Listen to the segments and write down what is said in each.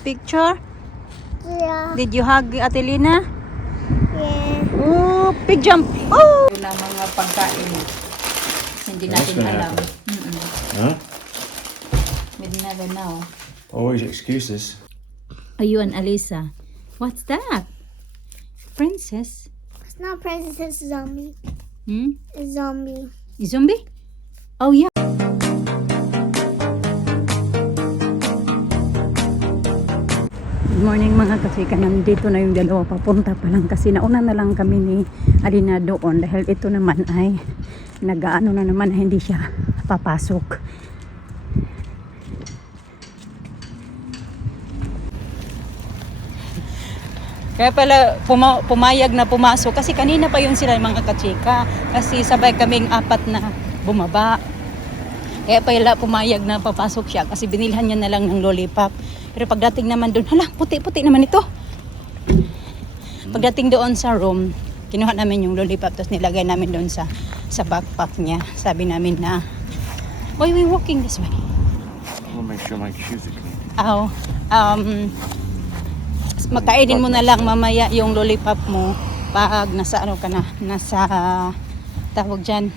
Picture? Yeah. Did you hug Ate Lina? Yeah. Oh, big jump. Oh! Na mga pagkain. Hindi natin gonna alam. happen. Huh? We never know. Always excuses. Ayun, Alisa. What's that? Princess? It's not princess, it's zombie. Hmm? It's zombie. Zombie? Oh, yeah. Good morning mga kasika. Nandito na yung dalawa, papunta pa lang kasi nauna na lang kami ni Alina doon dahil ito naman ay nag-aano na naman na hindi siya papasok. Kaya pala pumayag na pumasok kasi kanina pa yun sila mga kachika kasi sabay kaming apat na bumaba. Kaya pala pumayag na papasok siya kasi binilhan niya na lang ng lollipop. Pero pagdating naman doon, hala, puti-puti naman ito. Pagdating doon sa room, kinuha namin yung lollipop tapos nilagay namin doon sa backpack niya. Sabi namin na, why are we walking this way? I want to make sure my shoes are clean. Magkainin mo na lang mamaya yung lollipop mo pag nasa ano ka na, nasa tawag dyan,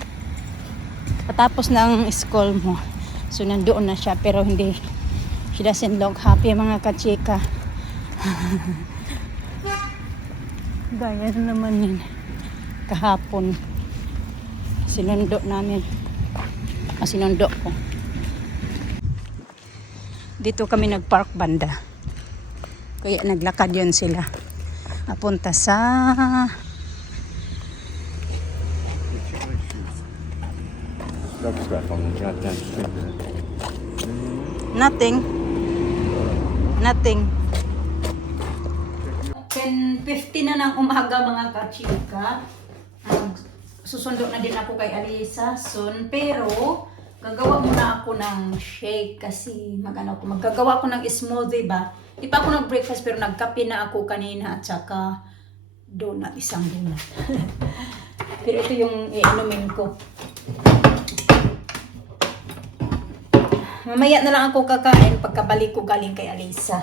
patapos ng school mo. So nandoon na siya pero hindi, she doesn't look happy mga kachika. Gaya na naman yun kahapon sinundo namin sinundo ko dito kami nagpark banda kaya naglakad yun sila papunta sa nothing 10:50 na ng umaga mga kachika. Susundo na din ako kay Alisa soon pero gagawa muna ako ng shake kasi maggagawa ako ng smoothie ba. Di pa ako nag-breakfast pero nagkape na ako kanina at saka donut, isang donut. Pero ito yung iinumin ko. Mamaya na lang ako kakain pagkabalik ko galing kay Alisa.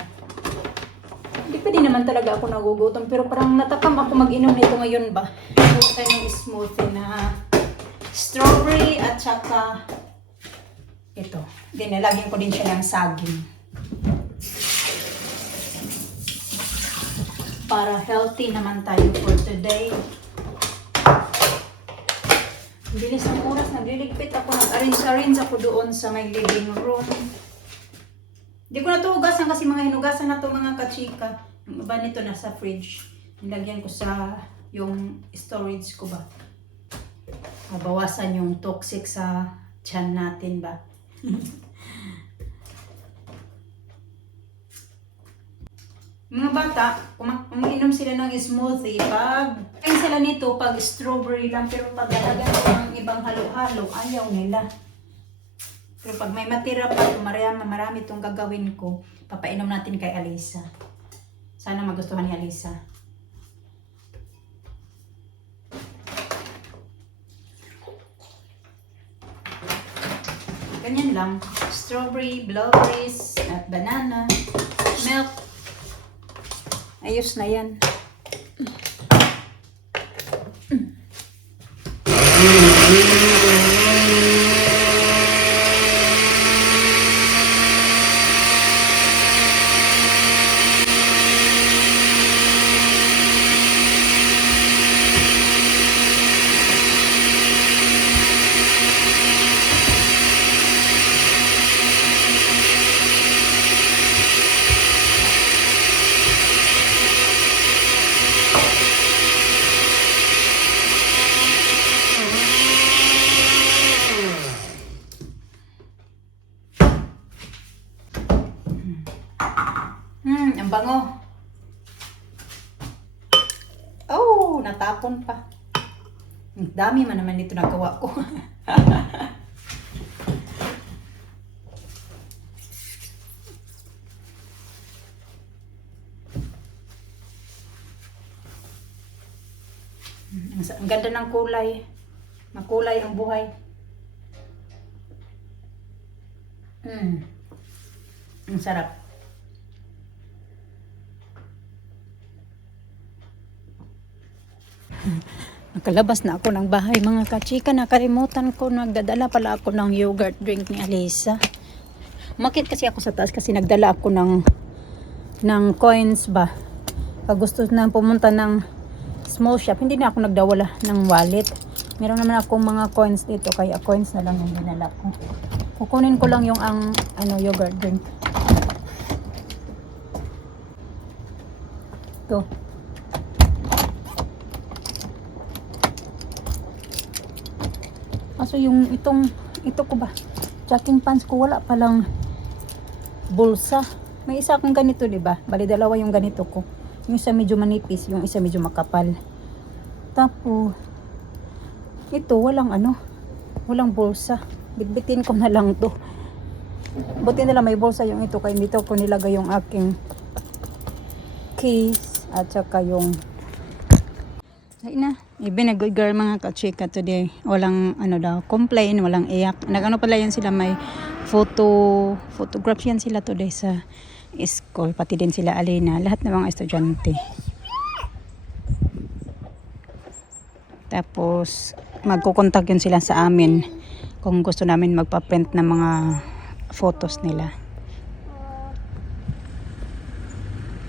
Hindi pa din naman talaga ako nagugutom pero parang natakam ako mag-inom nito ngayon ba. Gusto tayo ng smoothie na strawberry at saka ito. Dinalagyan ko din siya ng saging. Para healthy naman tayo for today. Ang bilis ng oras, nagliligpit ako, nag-arrange ako doon sa may living room. Hindi ko na ito hugasan kasi mga hinugasan na ito mga kachika. Yung iba nito nasa fridge. Nilagyan ko sa yung storage ko ba. Mabawasan yung toxic sa tiyan natin ba. Mga bata, umiinom sila ng smoothie pag kain sila nito pag strawberry lang pero pag lalagyan ko ng ibang halo-halo, ayaw nila. Pero pag may matira pa, marami itong gagawin ko, papainom natin kay Alisa. Sana magustuhan ni Alisa. Ganyan lang. Strawberry, blueberries, at banana, milk. Ayos na yan. Ang bango. Oh, natapon pa. Ang dami man naman dito nagawa ko. Ang ganda ng kulay. Makulay ang buhay. Ang sarap. Nakalabas na ako ng bahay mga kachika. Nakalimutan ko. Nagdadala pala ako ng yogurt drink ni Alisa. Umakit kasi ako sa taas kasi nagdala ako ng coins ba. Pag gusto na pumunta ng small shop, hindi na ako nagdawala ng wallet. Meron naman akong mga coins dito. Kaya coins na lang yung dinala ko. Kukunin ko lang yung yogurt drink. Ito. Kaso yung ito ko ba? Jogging pants ko wala palang bulsa. May isa akong ganito, 'di ba? Bali dalawa yung ganito ko. Yung isa medyo manipis, yung isa medyo makapal. Tapos ito walang bulsa. Bitbitin ko na lang 'to. Buti na lang may bulsa yung ito kaya dito ko nilagay yung aking keys at saka yung ay na. Even a good girl mga kachika today. Walang complain, walang iyak. Pala yan sila may photographs yan sila today sa school. Pati din sila Alina. Lahat ng mga estudyante. Tapos magkukontak yun sila sa amin kung gusto namin magpa-print ng mga photos nila.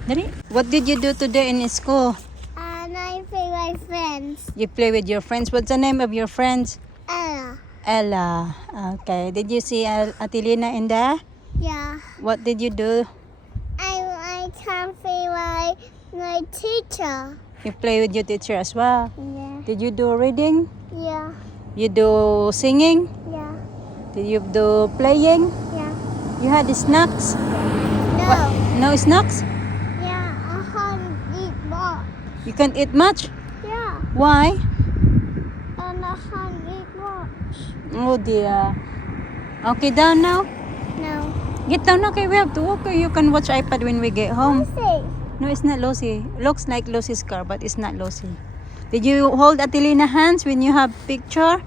Dali. What did you do today in school? And I play my friends. You play with your friends. What's the name of your friends? Ella. Ella. Okay. Did you see Atilina in there? Yeah. What did you do? I can play my teacher. You play with your teacher as well. Yeah. Did you do reading? Yeah. You do singing? Yeah. Did you do playing? Yeah. You had snacks? No. No snacks? Yeah. I can't eat much. You can't eat much? Yeah. Why? And I can't eat much. Oh dear. Okay, down now? No. Get down, okay, we have to walk. You can watch iPad when we get home. See. No, it's not Lucy. Looks like Lucy's car, but it's not Lucy. Did you hold Atilina hands when you have picture?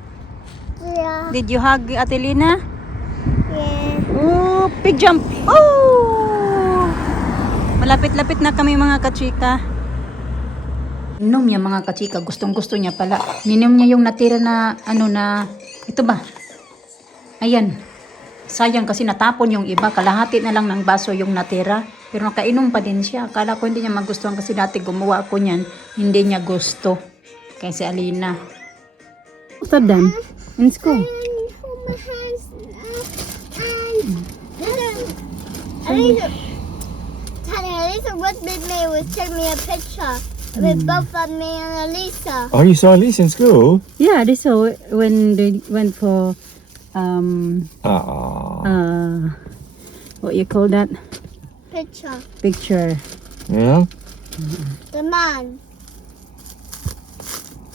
Yeah. Did you hug Atilina? Yeah. Oh, big jump. Oh! Malapit-lapit na kami mga kachika. Inom niya mga kachika. Gustong-gusto niya pala. Ninom niya yung natira na ito ba? Ayan. Sayang kasi natapon yung iba. Kalahati na lang ng baso yung natira. Pero nakainom pa din siya. Akala ko hindi niya magustuhan kasi dati gumawa ako niyan. Hindi niya gusto. Kaya si Alina. What's up then? In school? And hold my hands and Elisa was with me was taking me a picture with both of me and Elisa. Oh, you saw Elise in school? Yeah, they saw when they went for Ah. what you call that? Picture. Picture. Yeah? The man.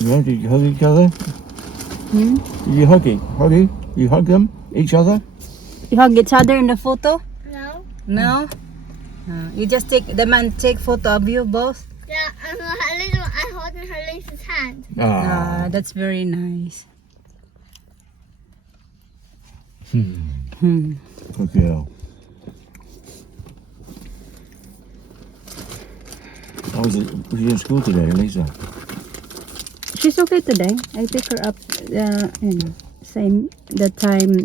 Yeah, did you hug each other? Hmm? Did you hug You hug them? Each other? You hug each other in the photo? No. No? You just the man take photo of you both? Yeah, and Elisa, I holding her Lisa's hand. Ah. That's very nice. Good girl. Was you in school today, Elisa? She's okay today. I pick her up, same the time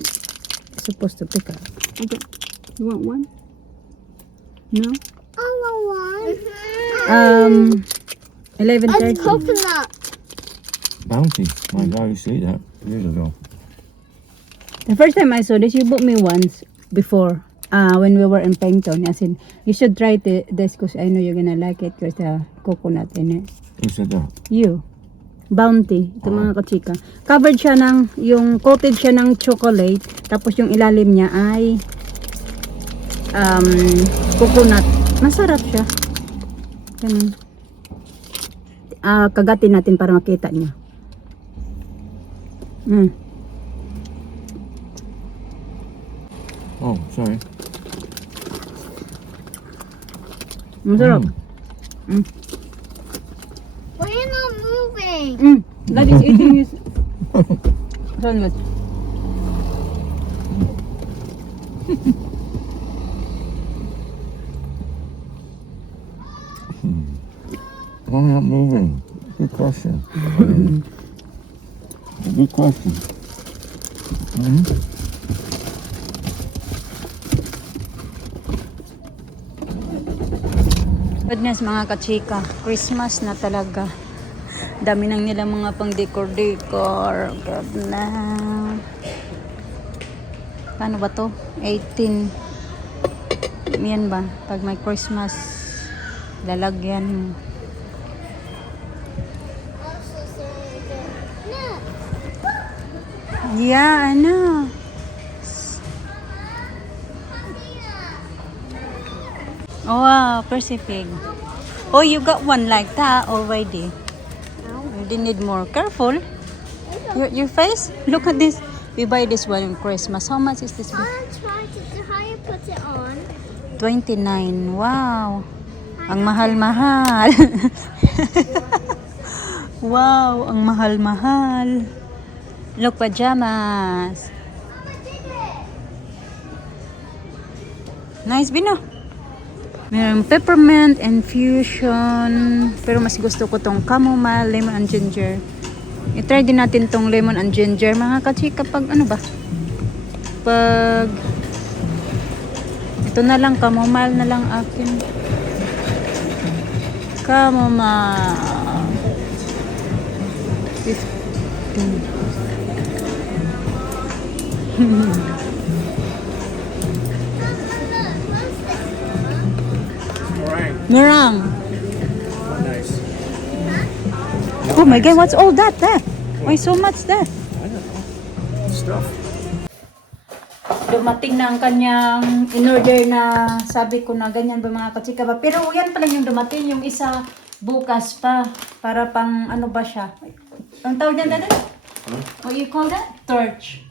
supposed to pick her. Okay. You want one? No? I want one. 11:30. Coconut. Bounty. My God, I used to eat that years ago. The first time I saw this, you bought me once before. When we were in Pengton. I said, you should try this because I know you're gonna like it because the coconut in it. Who said that? You. Bounty. Ito mga kachika. Covered siya coated siya ng chocolate. Tapos yung ilalim niya ay coconut. Masarap siya. Ganun. Kagatin natin para makita niyo. Oh, sorry. Masarap. Why are you not moving? Daddy's eating his sandwich. Why not moving? Good question. Good question. Goodness mga kachika, Christmas na talaga. Dami nang nila mga pang decor-decor. God na. Paano ba to? 18. Yan ba? Pag may Christmas, lalagyan mo. Also saying that. No. Yeah, I know. Oh, wow, Pacific. Oh, you got one like that already. You didn't need more. Careful. Your face? Look at this. We buy this one in Christmas. How much is this one? I'm trying to see how you put it on. 29. Wow. Ang mahal-mahal. Wow, ang mahal-mahal. Look, pajamas. Mama did it. Nice, Bino. Meron peppermint infusion. Pero mas gusto ko tong chamomile, lemon and ginger. I-try din natin tong lemon and ginger. Mga kachika, pag ano ba? Pag ito na lang, chamomile na lang akin. Chamomile. 15. Mirang. Nice. Oh my God, what's all that there? Why so much there? Stuff. Dumating na ang kanyang in-order na sabi ko na ganyan ba mga kachika ba. Pero yan pa lang yung dumating, yung isa bukas pa. Para pang ano ba siya? Ang tawag niyan dati? What you call that? Torch.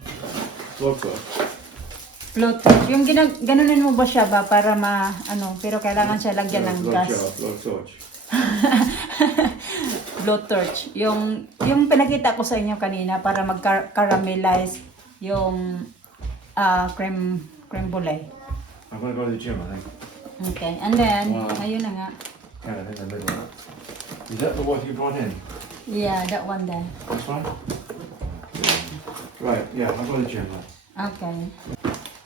Blow torch. Yung ganunin mo ba siya ba para ano, pero kailangan siya lagyan ng gas. Blow torch. Yung pinakita ko sa inyo kanina para mag-caramelize yung creme brulee. I'm gonna go to the gym, I think. Okay. And then, Wow. ayun na nga. Yeah, I think I made one. Is that the what you brought in? Yeah, that one there. This one? Right, yeah, I'll go to the gym then. Okay.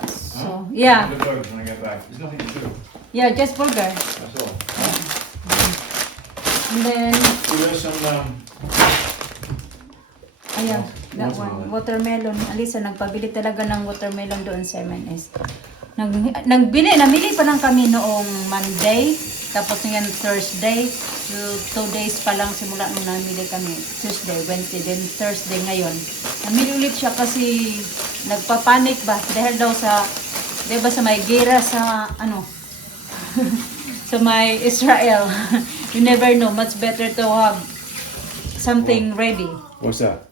So, yeah. I'll go when I get back. There's nothing to do. Yeah, just burger. That's all. And then, So there's some, ayan, that Watermelon. one. Watermelon. Alisa, nagpabili talaga ng watermelon doon sa M&S. Namili pa lang kami noong Monday. Tapos ngayon Thursday. So, 2 days pa lang simula nung namili kami. Tuesday, Wednesday, then Thursday ngayon. Namili ulit siya kasi nagpapanik ba? Dahil daw sa, di ba sa may gira sa, ano, sa may Israel. You never know. Much better to have something ready. what's that?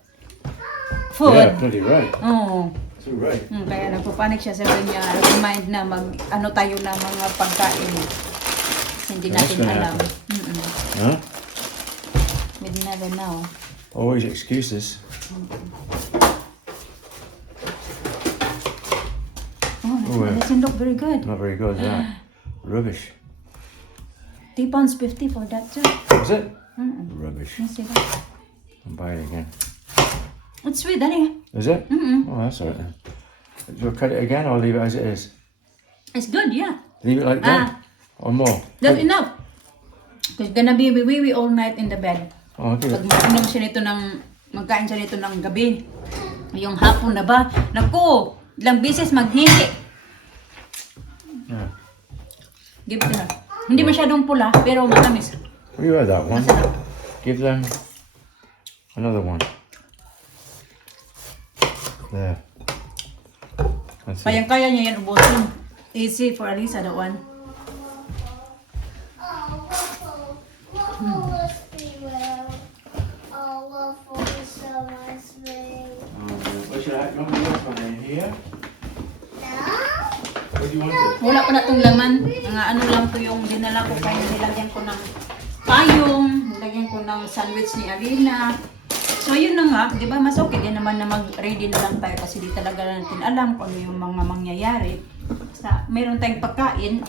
Food. Yeah, bloody right. Oo. That's all right. Kaya nagpapanik siya. Sabi niya, remind na ano tayo na mga pagkain. Hindi That's natin gonna alam. happen. Huh? We never know. Always excuses. Oh, that doesn't look very good. Not very good, yeah. Rubbish. £3.50 for that too. Is it? Rubbish. You see that? I'll buy it again. It's sweet, anyway. Is it? Oh, that's all right then. Do I cut it again or leave it as it is? It's good, yeah. Leave it like that? Or more? That's enough. It's gonna be wiwi all night in the bed. Oh, I'll give Pag it. mag-inom siya nito magkain siya nito ng gabi. Yung hapon na ba? Naku! Ilang beses maghingi. Yeah. Give it to her. Hindi masyadong pula, pero matamis. Well, you had that one. Masarap. Give them another one. There. That's it. Kayang-kaya niya yan ubusin. Easy for Alisa, that one. Waffle was beware. Oh, waffle is so nice, babe. What should I want to put in here? Now? What do you want it? Wala pa na itong laman. Mga ano lang to yung dinala ko kaya nilagyan ko ng payong, nilagyan ko ng sandwich ni Alina. So yun na nga, di ba mas okay din naman na mag-ready na lang tayo kasi di talaga natin alam kung ano yung mga mangyayari. Basta meron tayong pagkain,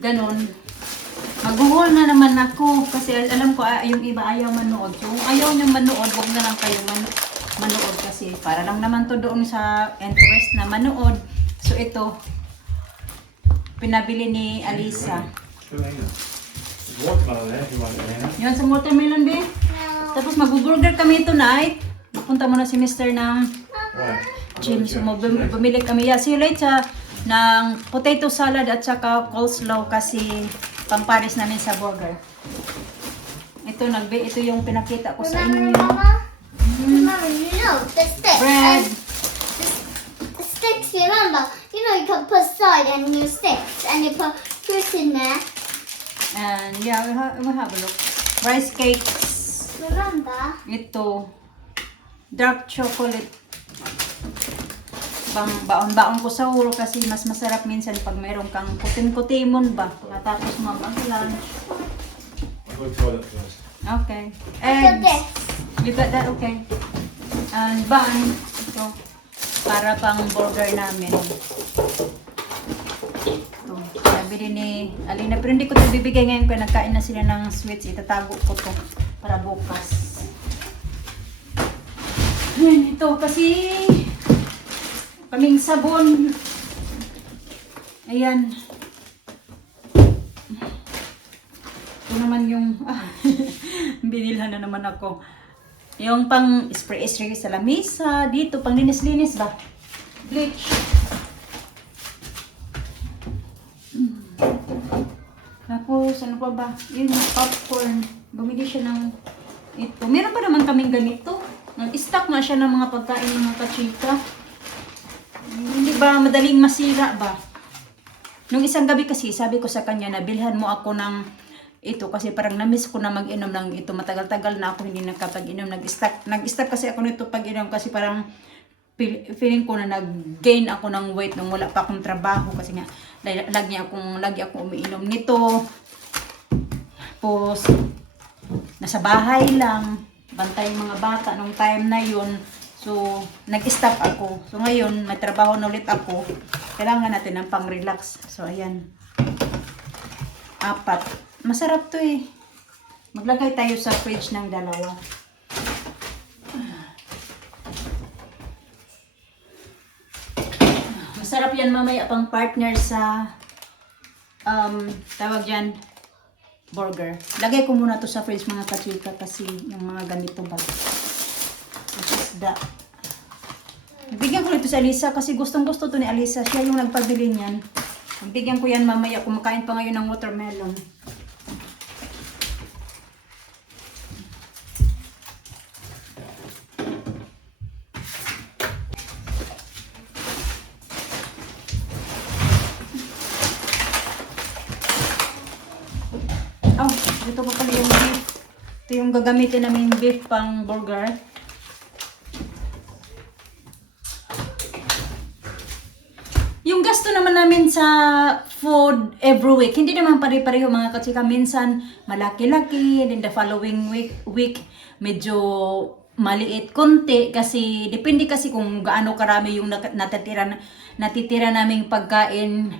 ganun. Mag-haul na naman ako kasi alam ko yung iba ayaw manood. So kung ayaw nyo manood, huwag na lang kayo manood kasi para lang naman to doon sa interest na manood. So ito, pinabili ni Alisa. Watermelon there, if you want it there. Yun sa watermelon, be. Tapos mag-burger kami tonight. Punta muna si Mr. ng Right. gym. So bumili kami. Yeah, see you later. Ng potato salad at saka coleslaw kasi pamparis namin sa burger. Ito yung pinakita ko sa inyo. Mama, you know, the sticks. Bread. The sticks, you remember? You know, you can put side and new sticks, and you put fruit in there. And yeah, we'll have a look. Rice cakes. Remember? Ito. Dark chocolate. Baon-baon ko sa ulo kasi mas masarap minsan pag mayroon kang kutim-kutimon ba. Pagkatapos mo mag-lunch. I'll go to the toilet first. Okay. Look at Eggs. this. You got that? Okay. And bun. Ito. Para pang burger namin. Ito. Nabili ni Alina. Pero hindi ko ito bibigay ngayon kaya nagkain na sila ng sweets. Itatago ko to para bukas. Ayan, ito kasi kaming sabon. Ayan. Ito naman yung binilhan na naman ako. Yung pang spray sa lamisa. Dito, pang linis-linis ba? Bleach. Tapos, ano pa ba? Yun, yung popcorn. Bumili siya ng ito. Meron pa naman kaming ganito. Nag-stock na siya ng mga pagkain ng mga kachika. Hindi ba madaling masira ba? Nung isang gabi kasi, sabi ko sa kanya na bilhan mo ako ng ito kasi parang na-miss ko na mag-inom ng ito. Matagal-tagal na ako hindi nakapag-inom. Nag-stock kasi ako nito pag-inom kasi parang feeling ko na nag-gain ako ng weight nung wala pa akong trabaho kasi nga lagi ako umiinom nito. Tapos nasa bahay lang, bantay yung mga bata nung time na yun. So, nag-stop ako. So, ngayon, may trabaho na ulit ako. Kailangan natin ng pang-relax. So, ayan. 4. Masarap to eh. Maglagay tayo sa fridge ng 2. Masarap yan mamaya pang partner sa tawag dyan, burger. Lagay ko muna to sa fridge mga kachika kasi yung mga ganito ba. Isda. Bigyan ko ito sa Alisa kasi gustong-gusto to ni Alisa. Siya yung nagpabili niyan. Bigyan ko yan mamaya. Kumakain pa ngayon ng watermelon. Oh, ito pa pala yung beef. Ito yung gagamitin namin beef pang burger. Yung gasto naman namin sa food every week, hindi naman pare-pareho mga katsika. Minsan malaki-laki, then the following week medyo maliit konti kasi depende kasi kung gaano karami yung natitira naming pagkain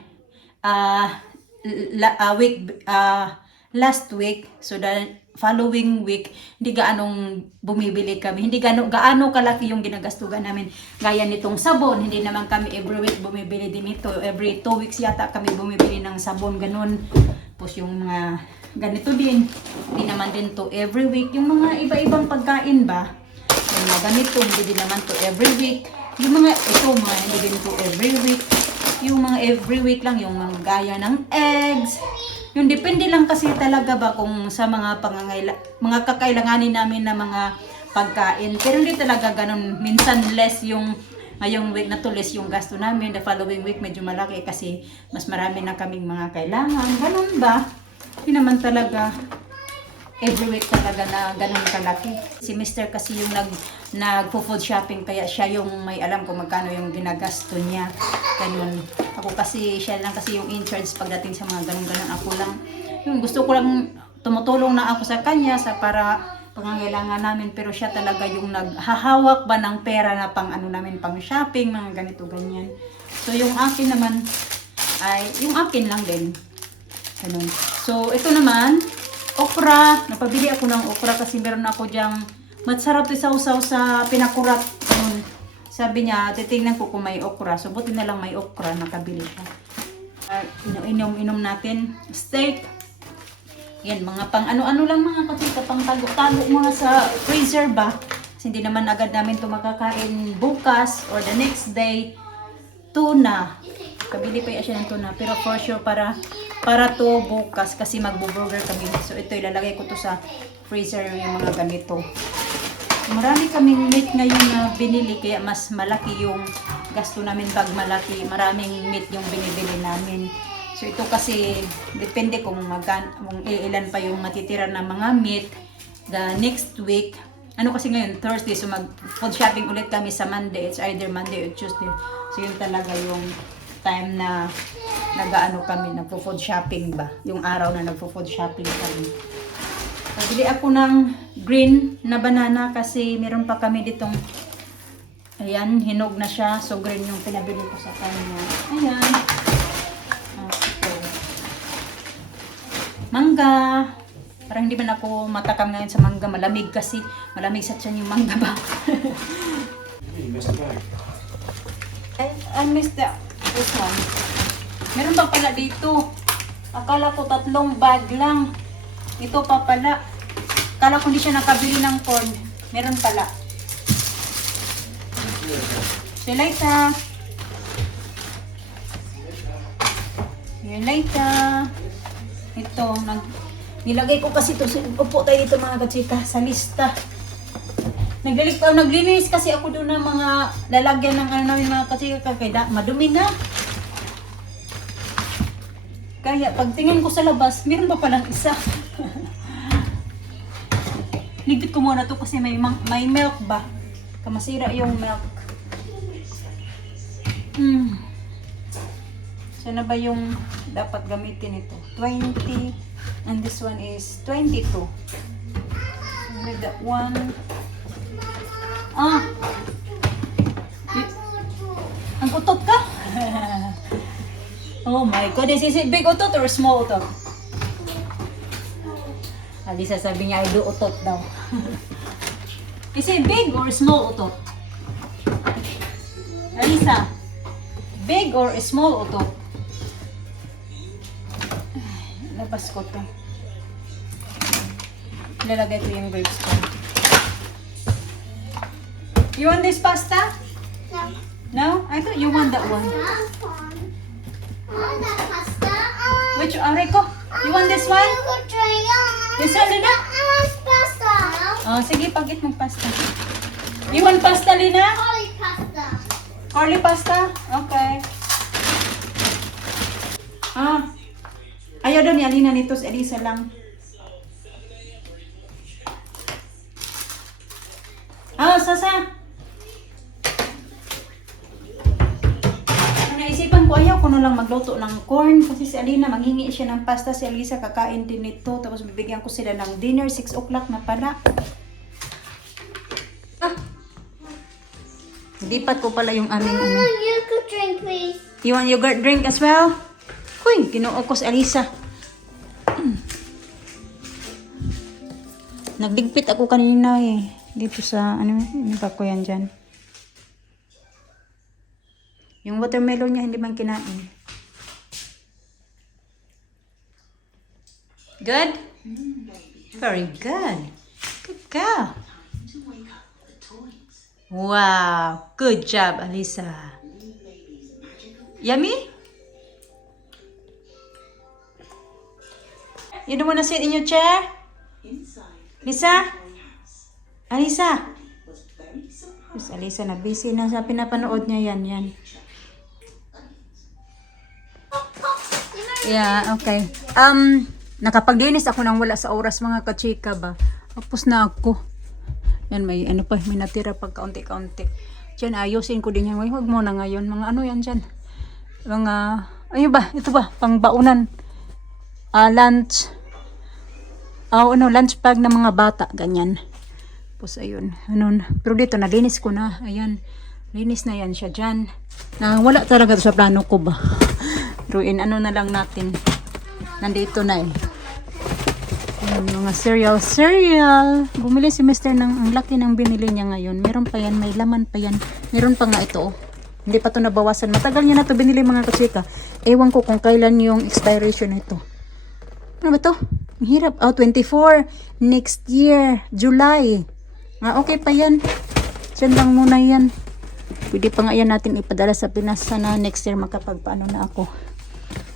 last week. So the following week, hindi gaanong bumibili kami. Hindi gaano kalaki yung ginagastugan namin. Gaya nitong sabon, hindi naman kami every week bumibili din ito. Every 2 weeks yata kami bumibili ng sabon, ganun. Tapos yung mga ganito din, hindi naman din to every week. Yung mga iba-ibang pagkain ba, yung mga ganito, hindi din naman to every week. Yung mga hindi din to every week. Yung mga every week lang, yung mga gaya ng eggs. Yung depende lang kasi talaga ba kung sa mga mga kakailanganin namin na mga pagkain. Pero hindi talaga ganun. Minsan less yung ngayong week na to, less yung gasto namin. The following week medyo malaki kasi mas marami na kaming mga kailangan. Ganun ba? Hindi naman talaga every week talaga na ganun kalaki. Si Mr. kasi yung nag-food shopping kaya siya yung may alam kung magkano yung ginagasto niya. Ganun. Ako kasi, siya lang kasi yung in charge pagdating sa mga ganun-ganun. Ako lang, yung gusto ko lang tumutulong na ako sa kanya para pangangailangan namin. Pero siya talaga yung naghahawak ba ng pera na pang ano namin, pang shopping, mga ganito, ganyan. So yung akin naman, ay yung akin lang din. Ganun. So, ito naman, okra. Napabili ako ng okra kasi meron ako dyang masarap isaw-saw sa pinakurat. Ganun. Sabi niya, titingnan ko kung may okra. So, buti na lang may okra. Nakabili siya. Inom natin. Steak. Yan, mga pang ano-ano lang mga kachika. Pang tago-tago mga sa freezer ba. Kasi hindi naman agad namin ito makakain bukas or the next day. Tuna. Kabili pa siya ng tuna. Pero for sure, para to bukas kasi magbo-burger kami. So ito ilalagay ko to sa freezer yung mga ganito. Marami kaming meat ngayon na binili kaya mas malaki yung gasto namin pag malaki. Maraming meat yung binibili namin. So ito kasi depende kung ilan pa yung matitira na mga meat the next week. Ano kasi ngayon Thursday, so mag food shopping ulit kami sa Monday. It's either Monday or Tuesday. So yun talaga yung time na nag-ano kami, nagpo-food shopping ba? Yung araw na nagpo-food shopping kami. Nagbili ako ng green na banana kasi meron pa kami ditong, ayan, hinog na siya. So green yung pinabili ko sa kanya. Ayan. Okay. Mangga. Parang hindi man ako matakam ngayon sa mangga. Malamig kasi. Malamig sa tiyan yung mangga ba? You missed a bag. I missed this one. Meron ba pala dito? Akala ko 3 bag lang. Ito pa pala. Akala ko hindi siya nakabili ng corn. Meron pala. See you later. See you later. Ito. Nilagay ko kasi ito. Upo tayo dito mga kachika sa lista. Naglinis kasi ako doon ng mga lalagyan ng ano namin mga kachika kaya madumi na. Kaya pagtingin ko sa labas, meron pa palang isa. Ligpit ko muna to kasi may milk ba? Kamasira yung milk. Sana ba yung dapat gamitin ito? 20 and this one is 22. With that one. Ang utot ka? Oh my goodness, is it big utot or small utot? Alisa sabi niya, I do utot daw. Is it big or small utot? Alisa, big or small utot? Labas ko to. Lalagay ko yung grapes ko. You want this pasta? No. No? I thought you want that one. I want that pasta. Which, Rico? You want this one? This one, Lina? I want pasta. Oh, sige, pagit ng pasta. You want pasta, Lina? Holy pasta. Curly pasta? Okay. Ayaw daw ni Alina nito, si Elisa lang. Sasa. Naisipan ko, ayaw ko na lang magluto ng corn kasi si Alina, manghingi siya ng pasta, si Elisa kakain din nito, tapos bibigyan ko sila ng dinner, 6 o'clock na pala. Dipat ko pala yung aming ano. You could drink, please. You want yogurt drink as well? Huy, kinuha ko si Alisa. Nagdigpit ako kanina eh. Dito sa, ano ba ko yan dyan? Yung watermelon niya, hindi man kinain. Good? Very good. Good girl. Wow. Good job, Alisa. Yummy? You don't want to sit in your chair? Lisa? Alisa? Yes, Alisa na busy na sa pinapanood niya yan. Yeah, okay. Nakapaglinis ako nang wala sa oras mga kachika ba. Tapos na ako. Yan, may ano pa, may natira pag kaunti-kaunti. Diyan, ayusin ko din yan. Huwag mo na ngayon. Mga ano yan dyan? Mga, ayun ba? Ito ba? Pang baunan. Lunch. Lunch bag ng mga bata. Ganyan. Tapos ayun. Pero dito, nalinis ko na. Ayan. Linis na yan siya dyan. Wala talaga sa plano ko ba. Pero ano na lang natin. nandito na eh. Ayan, mga cereal. Bumili si Mr. ng ang laki ng binili niya ngayon. Meron pa yan, may laman pa yan. Meron pa nga ito. Oh. Hindi pa to nabawasan. Matagal niya na to binili mga kachika. Ewan ko kung kailan yung expiration nito. Ano ba to? Ang hirap. Oh, 24. Next year, July. Okay pa yan. Diyan lang muna yan. Pwede pa nga yan natin ipadala sa Pinas. Sana next year makapagpaano na ako.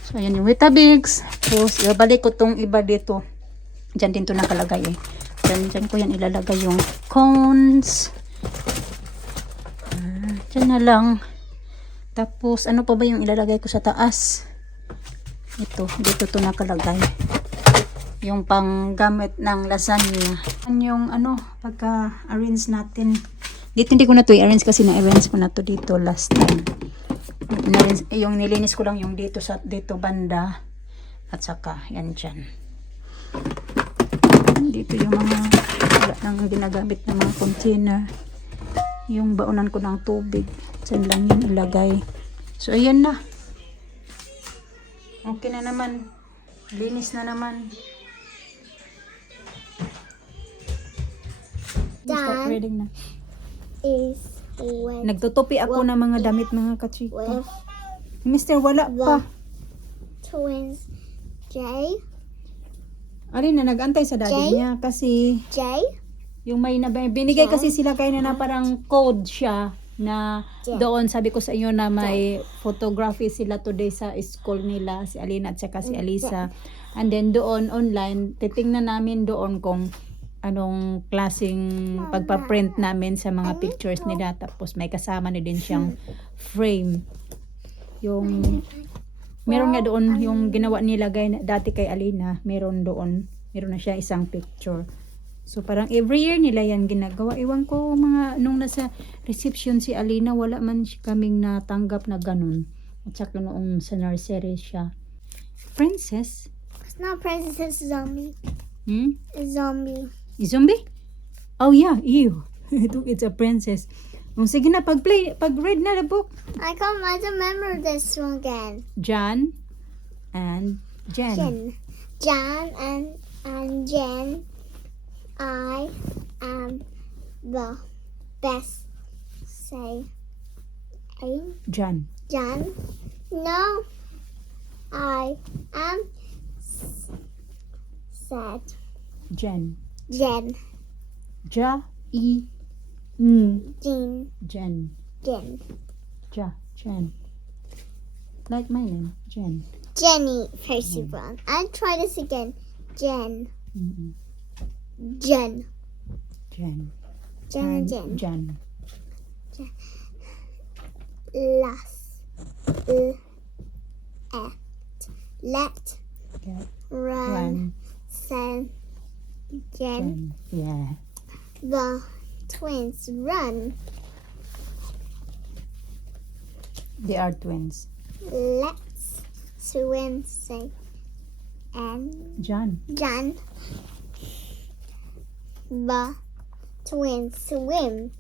So, ayan yung Weetabix. Tapos, ibabalik ko tong iba dito. Diyan din to nakalagay eh. Diyan ko yan ilalagay yung cones. Diyan na lang. Tapos, ano pa ba yung ilalagay ko sa taas? Ito, dito to nakalagay. Yung panggamit ng lasagna. Yung ano, pagka-arrange natin. Dito hindi ko na to i-arrange kasi na-arrange ko na to dito last time. Yung nilinis ko lang yung dito sa dito banda. At saka, yan dyan. Dito yung mga wala nang ginagamit ng mga container. Yung baonan ko ng tubig. Diyan lang yun ilagay. So, ayan na. Okay na naman. Linis na naman. Start Dan reading na. is with Nagtutupi ako ng mga damit mga kachika. with Mister, wala pa. twins J. Alin na nag-antay sa daddy Jay? niya kasi J. yung may binigay kasi sila kayo na parang code siya na doon sabi ko sa inyo na may photography sila today sa school nila, si Alina at saka si Alisa. And then doon online, titingnan namin doon kung anong klaseng pagpa-print namin sa mga pictures nila. Tapos may kasama na din siyang frame. Yung meron nga doon yung ginawa nila dati kay Alina, meron na siya isang picture. So parang every year nila yan ginagawa. Iwan ko mga nung nasa reception si Alina, wala man kaming natanggap na ganun. At saka noong sa nursery siya. Princess? It's not princess, it's zombie. It's zombie. Zombie? Oh yeah, ew. It's a princess. Sige na, pag-read na the book. I don't remember this one again. John and Jen. Jen. Jan and Jen. I am the best. Say. John. Jan. No. I am sad. Jen. Jen. Ja. E. Jean. Jen. Jen. Ja. Jen. Like my name. Jen. Jenny Percy Brown. I'll try this again. Jen. Mm-mm. Jen. Jen. Jen and Jen. Jen. Let. Get. Run. Run. Send. Jen. Jen. Yeah. The twins run. They are twins. Let's swim. Say. And John. Jan. The twins swim.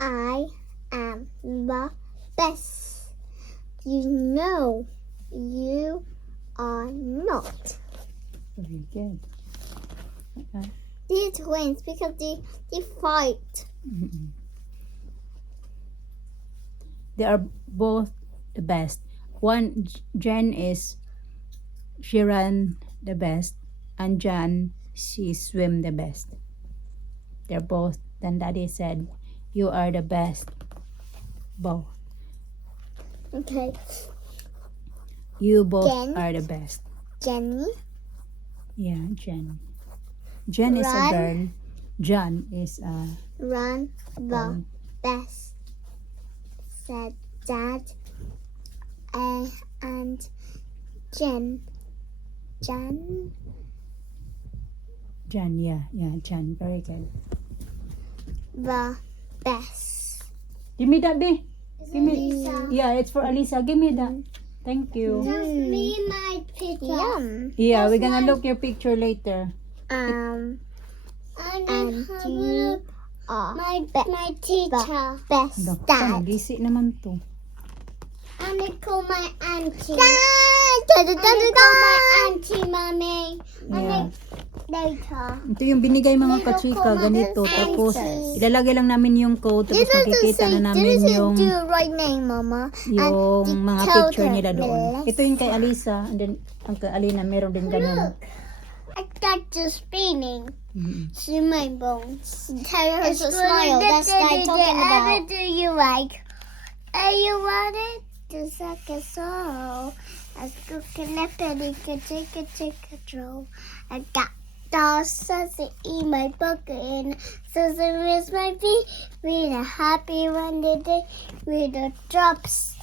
I am the best. You know you are not. Very good. They're twins because they fight. Mm-mm. They are both the best. One, Jen she ran the best, and Jan, she swim the best. They're both. Then Daddy said, "You are the best." Both. Okay. You both Jen? are the best. Jenny. Yeah, Jen. Jen is a Run. girl. John is a Run the boy. best. Said Dad. And Jen. Jan. Jan, yeah, Jan. Very good. The best. Give me that, B. Give me. Alisa. Yeah, it's for Alisa. Give me that. Thank you. Just me my picture. Yum. Yeah, we're gonna look your picture later. And you are my teacher. Best Naku, dad. nagisi naman to. And I call my auntie. Dad, my auntie, mommy. Yeah. Later. Ito yung binigay mga kachika, ganito. Tapos, ilalagay lang namin yung code. Tapos makikita na namin yung do the right name, Mama. yung mga tell picture them, nila doon. Mila. Ito yung kay Alisa. And then, ang kay Alina, meron din ganun. I got just spinning. Mhm. See my bones. Tell her to smile. That's what I'm talking about. Do you like? You want it? To suck a soul. I cooking a penny, take a draw. I got sausage in my pocket and Susan is my feet. With a happy one day with the drops.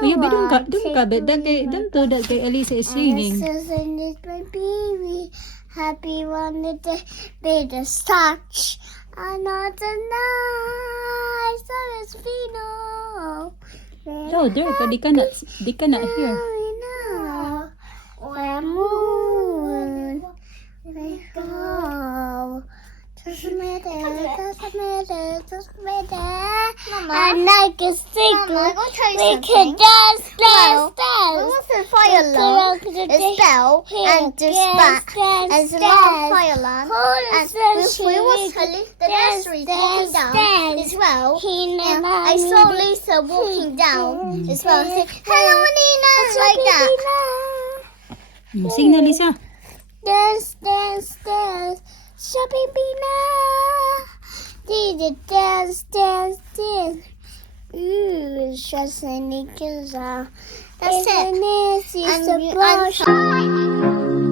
Ayun, doon ka, bet. Doon to, that kay Alisa is singing. Susan is my baby. Happy one day with the starch. Another night, so it's Vino. Louder ka, di ka na here. Where moon we go. Doesn't matter. I like a single. We can dance. We want to fire alarm. A spell and just back and small fire alarm. And we was the nursery walking down as well. And I saw Lisa walking down as well. Say, hello, Nina, like that. Sing na, Lisa. Dance, dance, dance. Shopping Bina. Did it dance, dance, dance. Ooh, stressing the kids out. That's it. And